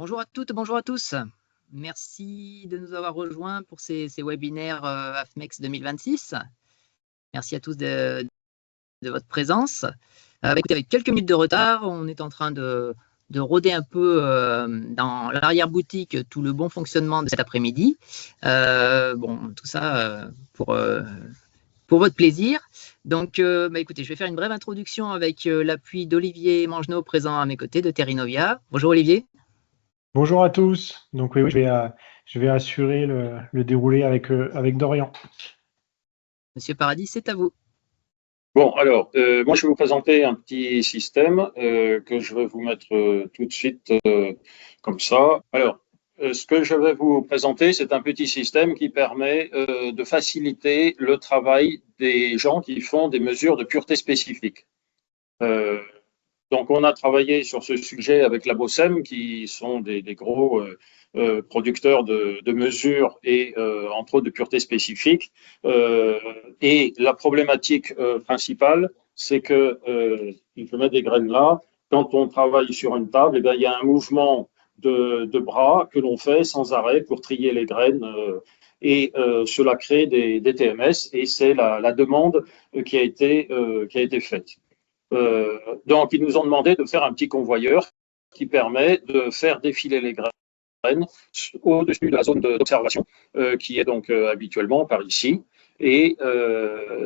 Bonjour à toutes, bonjour à tous. Merci de nous avoir rejoints pour ces webinaires AFMEX 2026. Merci à tous de votre présence. Écoutez, avec quelques minutes de retard, on est en train de rôder un peu dans l'arrière-boutique tout le bon fonctionnement de cet après-midi. Bon, tout ça pour votre plaisir. Donc, écoutez, je vais faire une brève introduction avec l'appui d'Olivier Mangenot, présent à mes côtés, de Terrinovia. Bonjour Olivier. Bonjour à tous. Donc oui, je vais assurer le déroulé avec Dorian. Monsieur Paradis, c'est à vous. Bon, alors, moi je vais vous présenter un petit système que je vais vous mettre tout de suite comme ça. Alors, ce que je vais vous présenter, c'est un petit système qui permet de faciliter le travail des gens qui font des mesures de pureté spécifiques. Donc, on a travaillé sur ce sujet avec la BOSEM, qui sont des gros producteurs de mesures et entre autres de pureté spécifique. Et la problématique principale, c'est que, je mets des graines là, quand on travaille sur une table, eh bien, il y a un mouvement de bras que l'on fait sans arrêt pour trier les graines. Et cela crée des TMS, et c'est la demande qui a été faite. Donc, ils nous ont demandé de faire un petit convoyeur qui permet de faire défiler les graines au-dessus de la zone d'observation, qui est donc habituellement par ici. Et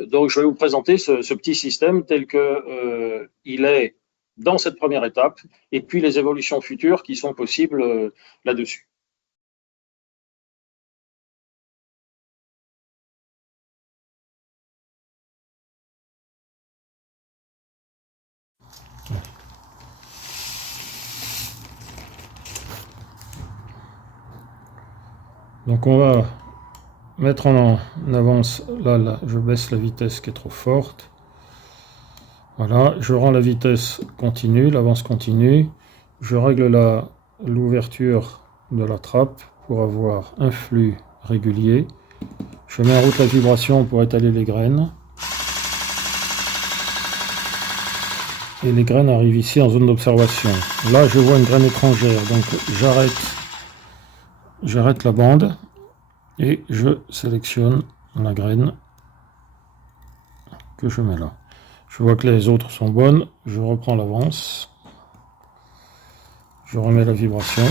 donc, je vais vous présenter ce petit système tel qu'il est dans cette première étape, et puis les évolutions futures qui sont possibles là-dessus. Donc on va mettre en avance, là, je baisse la vitesse qui est trop forte. Voilà, je rends la vitesse continue, l'avance continue. Je règle l'ouverture de la trappe pour avoir un flux régulier. Je mets en route la vibration pour étaler les graines. Et les graines arrivent ici en zone d'observation. Là, je vois une graine étrangère, donc j'arrête la bande et je sélectionne la graine que je mets là. Je vois que les autres sont bonnes, je reprends l'avance, je remets la vibration.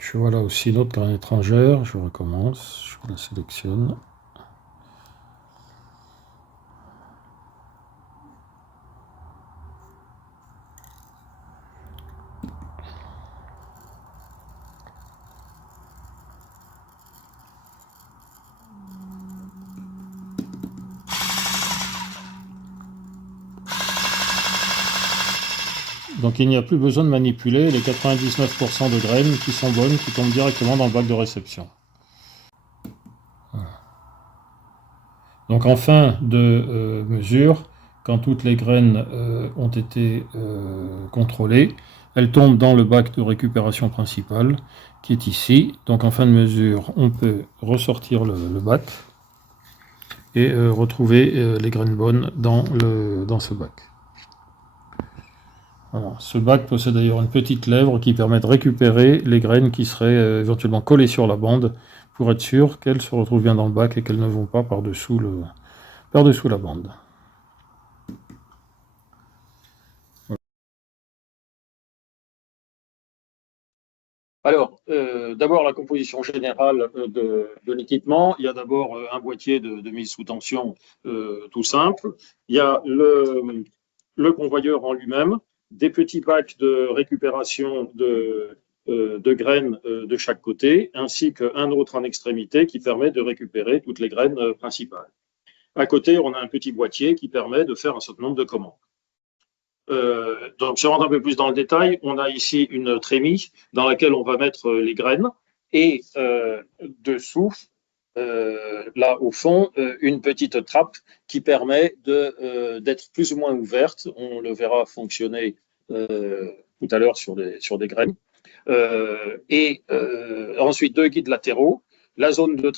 Je vois là aussi l'autre graine étrangère, je recommence, je la sélectionne. Donc il n'y a plus besoin de manipuler les 99% de graines qui sont bonnes, qui tombent directement dans le bac de réception. Voilà. Donc en fin de mesure, quand toutes les graines ont été contrôlées, elles tombent dans le bac de récupération principal qui est ici. Donc en fin de mesure, on peut ressortir le bac et retrouver les graines bonnes dans ce bac. Voilà. Ce bac possède d'ailleurs une petite lèvre qui permet de récupérer les graines qui seraient éventuellement collées sur la bande pour être sûr qu'elles se retrouvent bien dans le bac et qu'elles ne vont pas par-dessous la bande. Alors, d'abord la composition générale de l'équipement. Il y a d'abord un boîtier de mise sous tension tout simple. Il y a le convoyeur en lui-même, des petits bacs de récupération de graines de chaque côté, ainsi qu'un autre en extrémité qui permet de récupérer toutes les graines principales. À côté, on a un petit boîtier qui permet de faire un certain nombre de commandes. Donc, si on rentre un peu plus dans le détail, on a ici une trémie dans laquelle on va mettre les graines et dessous, là au fond, une petite trappe qui permet d'être plus ou moins ouverte. On le verra fonctionner tout à l'heure sur des graines. Et ensuite 2 guides latéraux, la zone de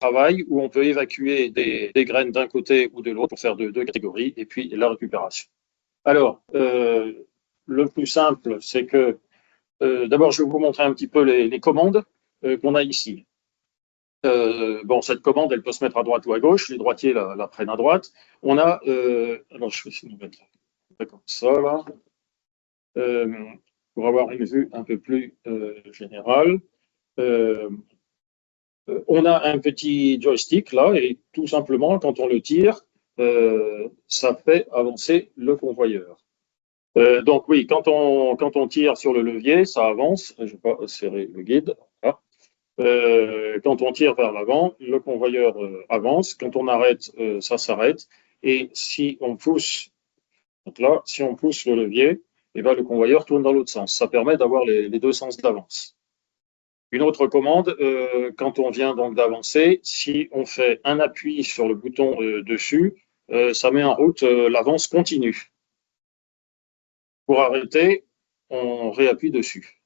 travail où on peut évacuer des graines d'un côté ou de l'autre pour faire deux catégories, et puis la récupération. Alors, le plus simple, c'est que d'abord, je vais vous montrer un petit peu les commandes qu'on a ici. Bon, cette commande, elle peut se mettre à droite ou à gauche. Les droitiers la prennent à droite. On a, alors je vais essayer de mettre comme ça là, pour avoir une vue un peu plus générale. On a un petit joystick là, et tout simplement, quand on le tire, ça fait avancer le convoyeur. Donc oui, quand on tire sur le levier, ça avance. Je ne vais pas serrer le guide. Voilà. Quand on tire vers l'avant, le convoyeur avance. Quand on arrête, ça s'arrête. Et si on pousse, donc là, si on pousse le levier, eh ben, le convoyeur tourne dans l'autre sens. Ça permet d'avoir les deux sens d'avance. Une autre commande, quand on vient donc d'avancer, si on fait un appui sur le bouton dessus, ça met en route l'avance continue. Pour arrêter, on réappuie dessus.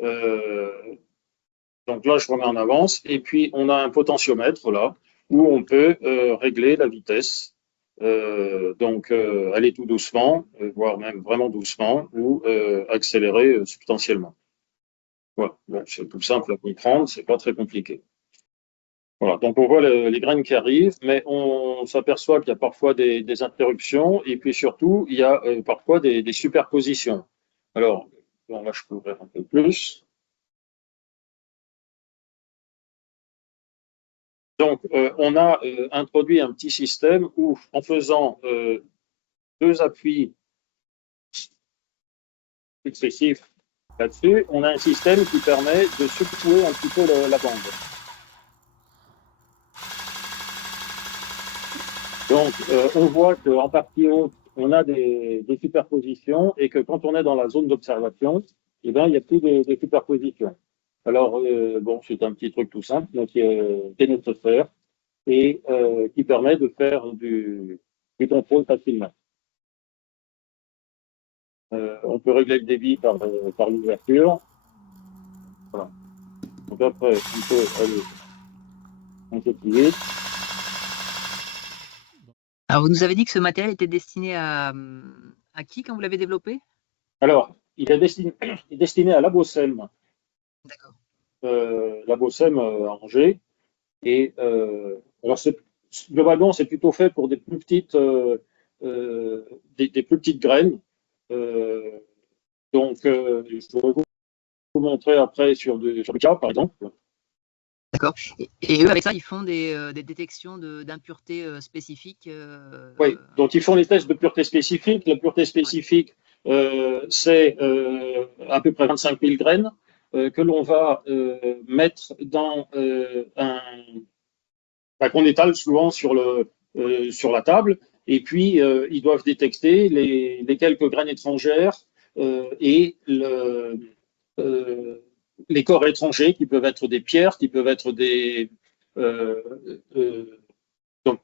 Donc là, je remets en avance. Et puis, on a un potentiomètre là, où on peut régler la vitesse. Donc, aller tout doucement, voire même vraiment doucement, ou accélérer substantiellement. Voilà, bon, c'est tout simple à comprendre, c'est pas très compliqué. Voilà, donc on voit les graines qui arrivent, mais on s'aperçoit qu'il y a parfois des interruptions, et puis surtout, il y a parfois des superpositions. Alors, bon, là, je peux ouvrir un peu plus. Donc, on a introduit un petit système où, en faisant 2 appuis successifs là-dessus, on a un système qui permet de secouer un petit peu la bande. Donc, on voit qu'en partie haute, on a des superpositions et que quand on est dans la zone d'observation, eh bien, il n'y a plus de superpositions. Alors, bon, c'est un petit truc tout simple, mais qui est nécessaire et qui permet de faire du contrôle facilement. On peut régler le débit par l'ouverture. Voilà. Donc après, on peut aller un peu plus vite. Alors, vous nous avez dit que ce matériel était destiné à qui quand vous l'avez développé? Alors, il est destiné à Labosem. D'accord. Labosem à Angers. Et alors, globalement, c'est plutôt fait pour des plus petites, des plus petites graines. Donc, je vais vous montrer après sur le cas, par exemple. D'accord. Et eux, avec ça, ils font des détections d'impuretés spécifiques. Oui, donc ils font les tests de pureté spécifique. La pureté spécifique, c'est à peu près 25 000 graines que l'on va mettre dans qu'on étale souvent sur la table. Et puis, ils doivent détecter les quelques graines étrangères et les corps étrangers qui peuvent être des pierres, qui peuvent être donc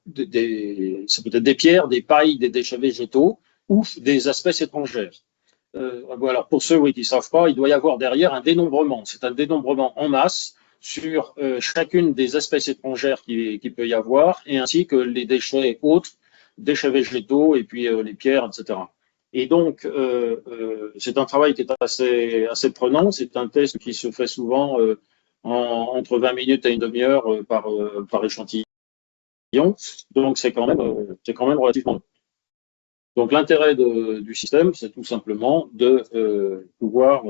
ça peut être des pierres, des pailles, des déchets végétaux ou des espèces étrangères. Alors pour ceux qui ne savent pas, il doit y avoir derrière un dénombrement. C'est un dénombrement en masse sur chacune des espèces étrangères qu'il peut y avoir, et ainsi que les déchets autres, déchets végétaux et puis les pierres, etc. Et donc, c'est un travail qui est assez prenant. C'est un test qui se fait souvent entre 20 minutes et une demi-heure par échantillon. Donc, c'est quand même relativement long. Donc, l'intérêt du système, c'est tout simplement de pouvoir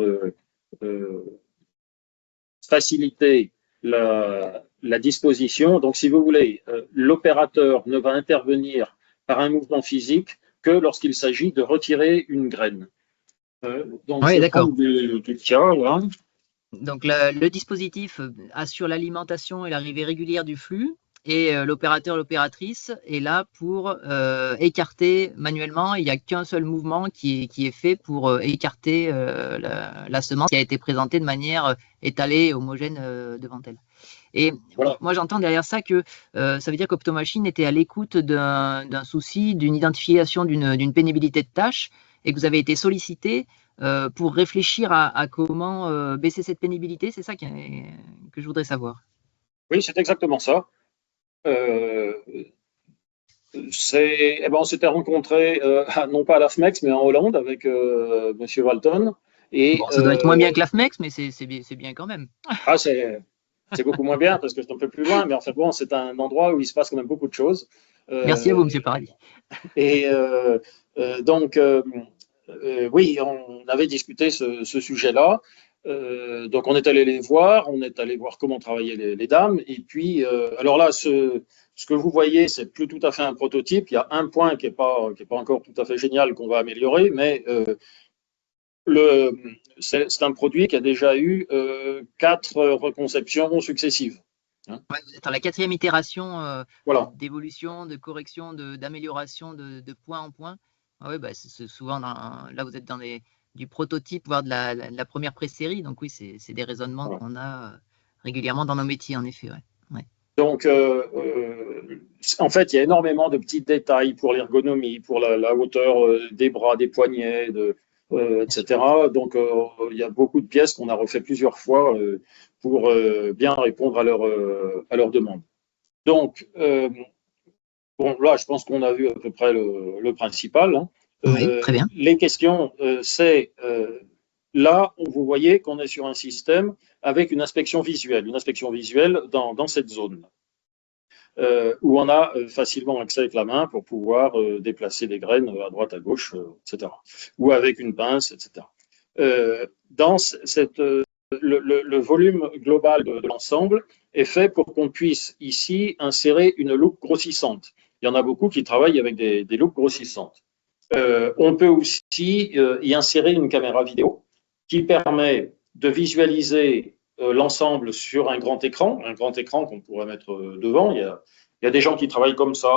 faciliter la disposition. Donc, si vous voulez, l'opérateur ne va intervenir par un mouvement physique que lorsqu'il s'agit de retirer une graine. Donc, oui, d'accord. Du cas, là. Donc, le dispositif assure l'alimentation et l'arrivée régulière du flux, et l'opérateur, l'opératrice est là pour écarter manuellement. Il n'y a qu'un seul mouvement qui est fait pour écarter la semence qui a été présentée de manière étalée, homogène devant elle. Et voilà. Moi, j'entends derrière ça que ça veut dire qu'Optomachine était à l'écoute d'un souci, d'une identification d'une pénibilité de tâche, et que vous avez été sollicité pour réfléchir à comment baisser cette pénibilité. C'est ça que je voudrais savoir. Oui, c'est exactement ça. On s'était rencontrés, non pas à la FMEX, mais en Hollande avec Monsieur Walton. Et, bon, ça doit être moins bien que l'AFMEX, mais c'est bien quand même. C'est beaucoup moins bien parce que c'est un peu plus loin, mais enfin bon, c'est un endroit où il se passe quand même beaucoup de choses. Merci à vous, Monsieur Paradis. Et donc, oui, on avait discuté ce sujet-là. Donc, on est allé les voir, on est allé voir comment travaillaient les dames. Et puis, alors là, ce que vous voyez, c'est plus tout à fait un prototype. Il y a un point qui n'est pas encore tout à fait génial qu'on va améliorer, mais c'est un produit qui a déjà eu 4 reconceptions successives. Ouais, vous êtes dans la 4e itération Voilà. d'évolution, de correction, d'amélioration de point en point. Ah ouais, bah, c'est souvent là vous êtes dans du prototype, voire de la première pré-série. Donc oui, c'est des raisonnements Voilà. qu'on a régulièrement dans nos métiers, en effet. Ouais. Donc, en fait, il y a énormément de petits détails pour l'ergonomie, pour la hauteur des bras, des poignets, etc. Donc, il y a beaucoup de pièces qu'on a refait plusieurs fois pour bien répondre à leurs demandes. Donc, bon, là, je pense qu'on a vu à peu près le principal. Hein. Oui, très bien. Les questions, c'est là, vous voyez qu'on est sur un système avec une inspection visuelle dans cette zone. Où on a facilement accès avec la main pour pouvoir déplacer des graines à droite, à gauche, etc. Ou avec une pince, etc. Dans le volume global de l'ensemble est fait pour qu'on puisse ici insérer une loupe grossissante. Il y en a beaucoup qui travaillent avec des loupes grossissantes. On peut aussi y insérer une caméra vidéo qui permet de visualiser l'ensemble sur un grand écran qu'on pourrait mettre devant. Il y a des gens qui travaillent comme ça.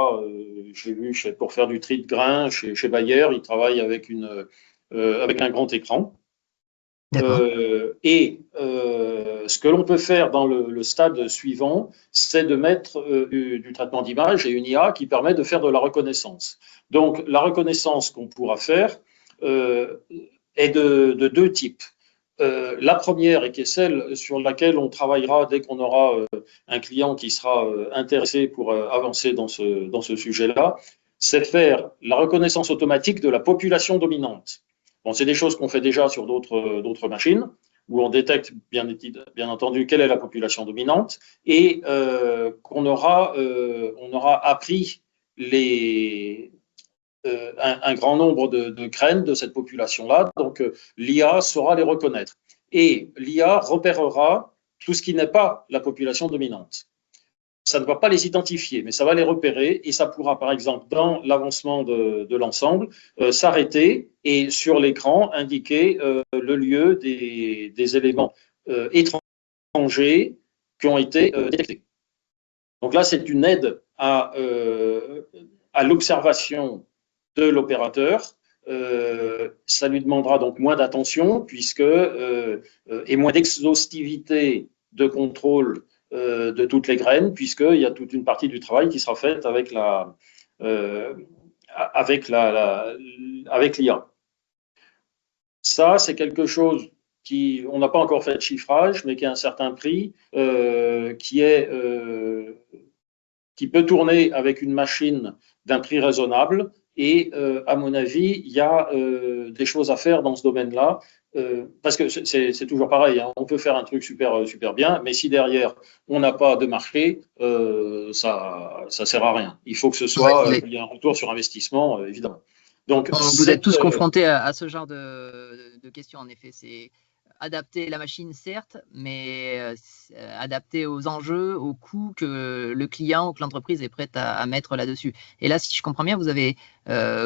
J'ai vu pour faire du tri de grains chez Bayer, ils travaillent avec un grand écran. Ce que l'on peut faire dans le stade suivant, c'est de mettre du traitement d'image et une IA qui permet de faire de la reconnaissance. Donc, la reconnaissance qu'on pourra faire est de 2 types. La première, et qui est celle sur laquelle on travaillera dès qu'on aura un client qui sera intéressé pour avancer dans ce sujet-là, c'est faire la reconnaissance automatique de la population dominante. Bon, c'est des choses qu'on fait déjà sur d'autres machines, où on détecte bien entendu quelle est la population dominante et on aura appris un grand nombre de graines de cette population-là. Donc, l'IA saura les reconnaître. Et l'IA repérera tout ce qui n'est pas la population dominante. Ça ne va pas les identifier, mais ça va les repérer et ça pourra, par exemple, dans l'avancement de l'ensemble, s'arrêter et sur l'écran indiquer le lieu des éléments étrangers qui ont été détectés. Donc là, c'est une aide à l'observation de l'opérateur. Ça lui demandera donc moins d'attention et moins d'exhaustivité de contrôle de toutes les graines, puisqu'il y a toute une partie du travail qui sera faite avec l'IA. Ça, c'est quelque chose on n'a pas encore fait de chiffrage, mais qui a un certain prix, qui peut tourner avec une machine d'un prix raisonnable. Et à mon avis, il y a des choses à faire dans ce domaine-là, parce que c'est toujours pareil, hein, on peut faire un truc super bien, mais si derrière on n'a pas de marché, ça sert à rien. Il faut que ce soit, il y a un retour sur investissement, évidemment. Donc, vous êtes tous confrontés à ce genre de questions, en effet. C'est adapter la machine, certes, mais adapter aux enjeux, aux coûts que le client ou que l'entreprise est prête à mettre là-dessus. Et là, si je comprends bien, vous avez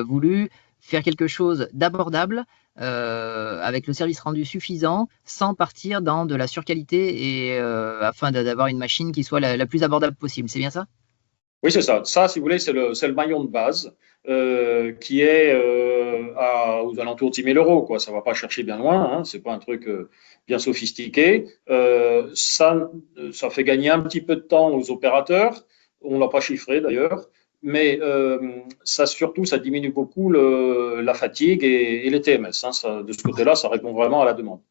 voulu faire quelque chose d'abordable, avec le service rendu suffisant, sans partir dans de la surqualité et afin d'avoir une machine qui soit la plus abordable possible. C'est bien ça? Oui, c'est ça. Ça, si vous voulez, c'est le maillon de base qui est aux alentours de 10 000 €. Quoi. Ça ne va pas chercher bien loin. Hein. Ce n'est pas un truc bien sophistiqué. Ça fait gagner un petit peu de temps aux opérateurs. On ne l'a pas chiffré d'ailleurs. mais ça diminue beaucoup la fatigue et les TMS. Hein, de ce côté-là, ça répond vraiment à la demande.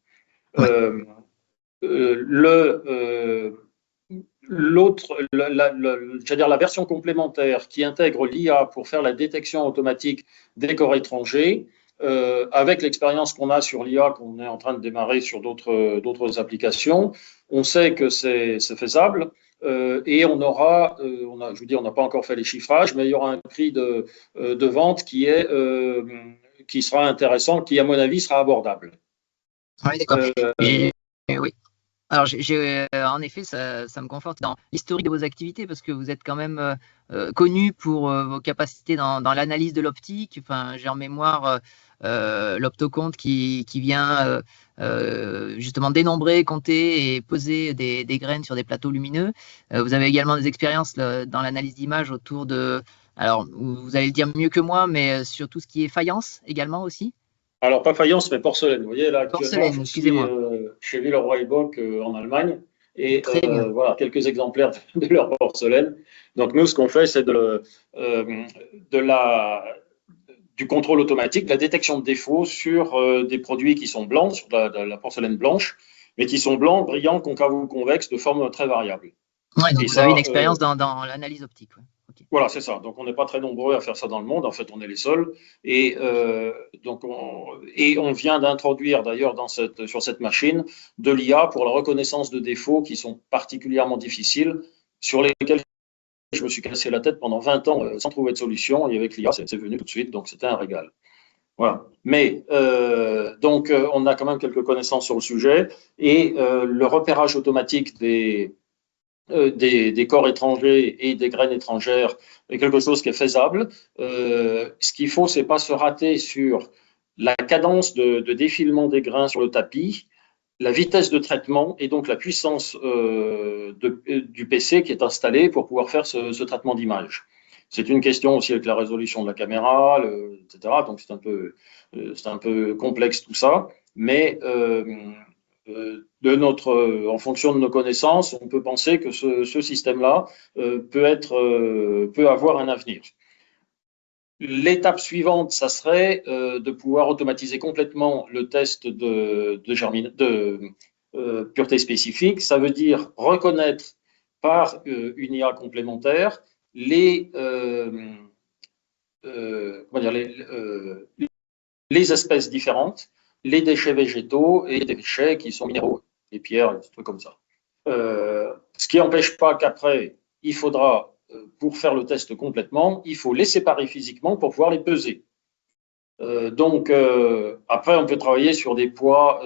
C'est-à-dire la version complémentaire qui intègre l'IA pour faire la détection automatique des corps étrangers, avec l'expérience qu'on a sur l'IA, qu'on est en train de démarrer sur d'autres applications, on sait que c'est faisable. Et on je vous dis, on n'a pas encore fait les chiffrages, mais il y aura un prix de vente qui sera intéressant, qui, à mon avis, sera abordable. Oui, d'accord. Oui. Alors, en effet, ça me conforte dans l'historique de vos activités, parce que vous êtes quand même connu pour vos capacités dans l'analyse de l'optique. Enfin, j'ai en mémoire l'optocompte qui vient justement dénombrer, compter et poser des graines sur des plateaux lumineux. Vous avez également des expériences dans l'analyse d'image autour de, alors vous allez le dire mieux que moi, mais sur tout ce qui est faïence également aussi. Alors, pas faïence, mais porcelaine. Vous voyez, là, actuellement, Porcelaine, je suis excusez-moi. chez Villeroy et Boch en Allemagne. Et Très bien. voilà, quelques exemplaires de leur porcelaine. Donc, nous, ce qu'on fait, c'est du contrôle automatique, de la détection de défauts sur des produits qui sont blancs, sur de la porcelaine blanche, mais qui sont blancs, brillants, concaves ou convexes, de forme très variable. Ouais, donc Et vous avez une expérience dans l'analyse optique. Ouais. Okay. Voilà, c'est ça. Donc, on n'est pas très nombreux à faire ça dans le monde. En fait, on est les seuls. Et donc, on vient d'introduire d'ailleurs sur cette machine de l'IA pour la reconnaissance de défauts qui sont particulièrement difficiles, sur lesquels je me suis cassé la tête pendant 20 ans sans trouver de solution. Et avec l'IA, c'est venu tout de suite. Donc, c'était un régal. Voilà. Mais donc, on a quand même quelques connaissances sur le sujet. Et le repérage automatique des corps étrangers et des graines étrangères est quelque chose qui est faisable. Ce qu'il faut, c'est pas se rater sur la cadence de défilement des grains sur le tapis, la vitesse de traitement et donc la puissance du PC qui est installé pour pouvoir faire ce traitement d'image. C'est une question aussi avec la résolution de la caméra, etc. Donc c'est un peu complexe tout ça, mais en fonction de nos connaissances, on peut penser que ce système-là peut avoir un avenir. L'étape suivante, ça serait de pouvoir automatiser complètement le test de pureté spécifique. Ça veut dire reconnaître par une IA complémentaire les espèces différentes, les déchets végétaux et les déchets qui sont minéraux, les pierres, des trucs comme ça. Ce qui n'empêche pas qu'après, il faudra, pour faire le test complètement, il faut les séparer physiquement pour pouvoir les peser. Donc, après, on peut travailler sur des poids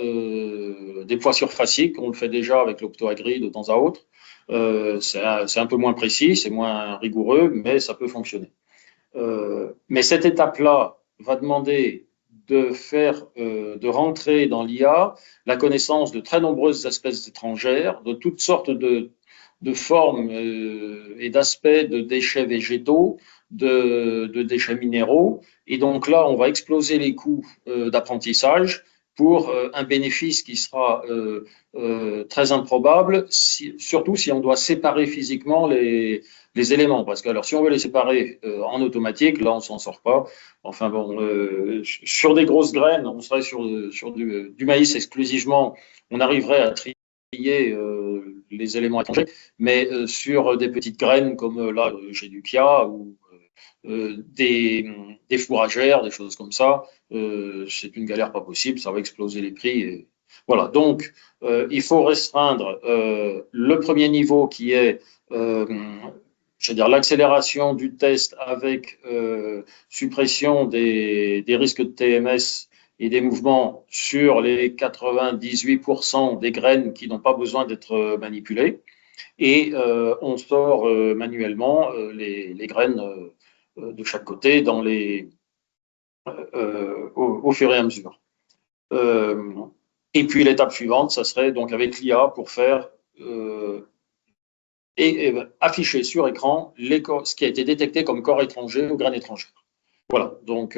surfaciques. On le fait déjà avec l'optoagri de temps à autre. C'est un peu moins précis, c'est moins rigoureux, mais ça peut fonctionner. Mais cette étape-là va demander de rentrer dans l'IA la connaissance de très nombreuses espèces étrangères, de toutes sortes de formes et d'aspects de déchets végétaux, de déchets minéraux. Et donc là, on va exploser les coûts d'apprentissage pour un bénéfice qui sera très improbable, surtout si on doit séparer physiquement les éléments. Parce que alors, si on veut les séparer en automatique, là, on ne s'en sort pas. Enfin bon, sur des grosses graines, on serait sur du maïs exclusivement, on arriverait à trier les éléments étrangers, mais sur des petites graines comme là, j'ai du chia ou des fourragères, des choses comme ça, c'est une galère pas possible, ça va exploser les prix. Et voilà, donc il faut restreindre le premier niveau qui est l'accélération du test avec suppression des risques de TMS et des mouvements sur les 98% des graines qui n'ont pas besoin d'être manipulées. Et on sort manuellement les graines de chaque côté au fur et à mesure. Et puis l'étape suivante, ça serait donc avec l'IA pour faire et afficher sur écran ce qui a été détecté comme corps étranger ou graines étrangères. Voilà, donc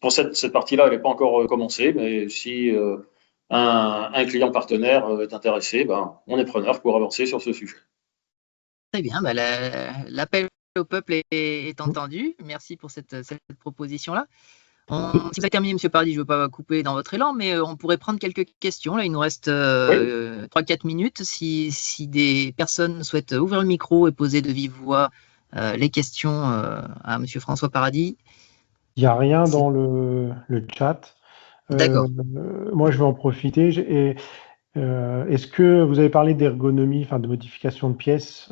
pour cette partie-là, elle n'est pas encore commencée, mais si un client partenaire est intéressé, ben, on est preneur pour avancer sur ce sujet. Très bien, bah, l'appel au peuple est entendu. Merci pour cette proposition-là. Si vous avez terminé, M. Paradis, je ne veux pas couper dans votre élan, mais on pourrait prendre quelques questions. Là, il nous reste 3-4 minutes. Si des personnes souhaitent ouvrir le micro et poser de vive voix les questions à M. François Paradis. Il n'y a rien dans le chat. D'accord. Moi, je vais en profiter. Est-ce que vous avez parlé d'ergonomie, enfin de modification de pièces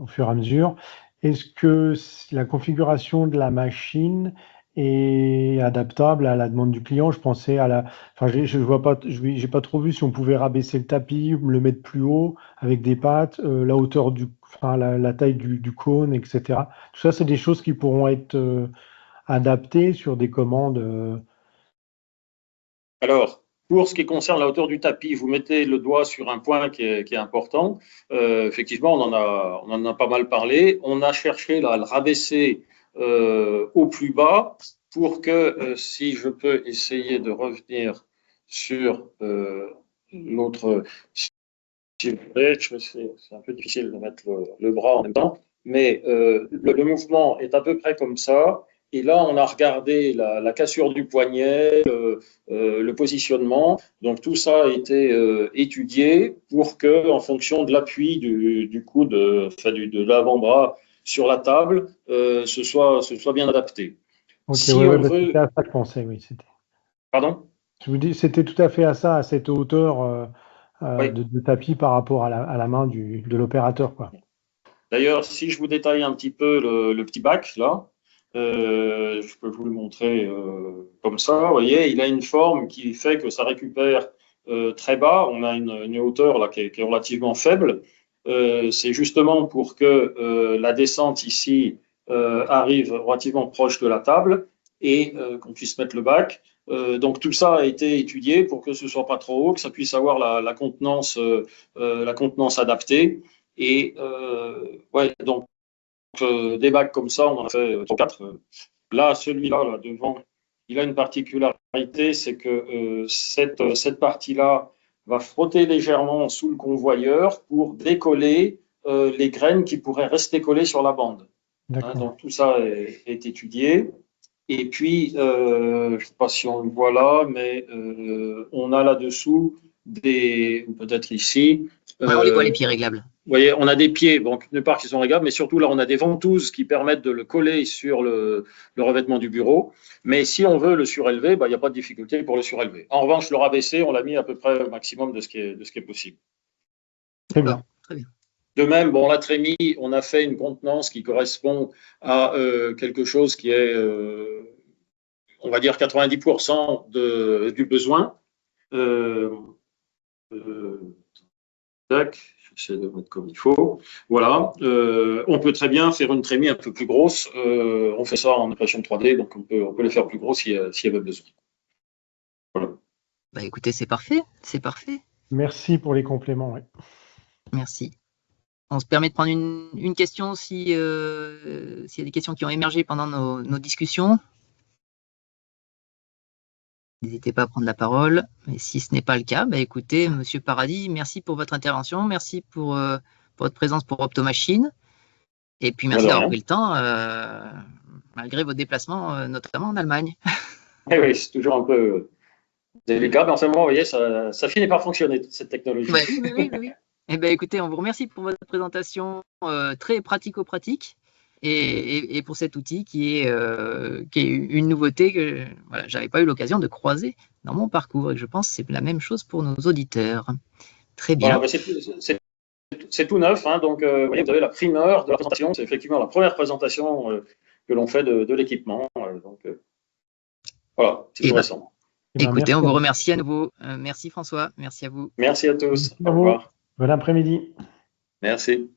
au fur et à mesure? Est-ce que la configuration de la machine est adaptable à la demande du client? Je pensais à la, enfin, je vois pas, j'ai pas trop vu si on pouvait rabaisser le tapis, le mettre plus haut avec des pattes, la hauteur enfin, la taille du cône, etc. Tout ça, c'est des choses qui pourront être adaptées sur des commandes. Alors, pour ce qui concerne la hauteur du tapis, vous mettez le doigt sur un point qui est important. Effectivement, on en a pas mal parlé. On a cherché là, à le rabaisser au plus bas pour que, si je peux essayer de revenir sur l'autre, c'est un peu difficile de mettre le bras en même temps, mais le mouvement est à peu près comme ça. Et là, on a regardé la cassure du poignet, le positionnement. Donc, tout ça a été étudié pour que, en fonction de l'appui du coude, enfin, de l'avant-bras sur la table, ce soit bien adapté. Ok, Si ouais, on bah, veut. c'était à ça que je pensais, oui. Pardon? Je vous dis, c'était tout à fait à ça, à cette hauteur Oui. de tapis par rapport à la main de l'opérateur, quoi. D'ailleurs, si je vous détaille un petit peu le petit bac, là, je peux vous le montrer comme ça. Vous voyez, il a une forme qui fait que ça récupère très bas. On a une hauteur là, qui est relativement faible. C'est justement pour que la descente ici arrive relativement proche de la table et qu'on puisse mettre le bac. Donc tout ça a été étudié pour que ce soit pas trop haut, que ça puisse avoir la contenance adaptée. Et ouais, donc des bacs comme ça, on en a fait 3-4. Là, celui-là, là, devant, il a une particularité, c'est que cette partie-là va frotter légèrement sous le convoyeur pour décoller les graines qui pourraient rester collées sur la bande. Hein, donc tout ça est étudié. Et puis, je ne sais pas si on le voit là, mais on a là-dessous peut-être ici. Ouais, on les voit, les pieds réglables. Vous voyez, on a des pieds, donc d'une part qui sont réglables, mais surtout là, on a des ventouses qui permettent de le coller sur le revêtement du bureau. Mais si on veut le surélever, il n'y a pas de difficulté pour le surélever. En revanche, le rabaisser, on l'a mis à peu près au maximum de ce qui est possible. Très bien. Très bien. De même, bon, la trémie, on a fait une contenance qui correspond à quelque chose qui est, on va dire, 90% du besoin. Tac. J'essaie de mettre comme il faut. Voilà. On peut très bien faire une trémie un peu plus grosse. On fait ça en impression 3D, donc on peut les faire plus gros s'il y avait besoin. Voilà. Bah, écoutez, c'est parfait. C'est parfait. Merci pour les compléments. Ouais. Merci. On se permet de prendre une question s'il y a des questions qui ont émergé pendant nos discussions. N'hésitez pas à prendre la parole. Et si ce n'est pas le cas, bah écoutez, Monsieur Paradis, merci pour votre intervention, merci pour votre présence pour Optomachine. Et puis merci d'avoir pris le temps, malgré vos déplacements, notamment en Allemagne. Oui, c'est toujours un peu délicat, mais enfin, vous voyez, ça finit par fonctionner, cette technologie. Ouais, oui. Eh bien, écoutez, on vous remercie pour votre présentation très pratico-pratique et pour cet outil qui est une nouveauté que voilà, je n'avais pas eu l'occasion de croiser dans mon parcours et que je pense que c'est la même chose pour nos auditeurs. Très bien. Voilà, c'est tout neuf, hein, donc vous voyez, vous avez la primeur de la présentation, c'est effectivement la première présentation que l'on fait de l'équipement. Donc voilà, c'est tout récent. Écoutez, on vous remercie à nouveau. Merci François, merci à vous. Merci à tous. Au revoir. Bon après-midi. Merci.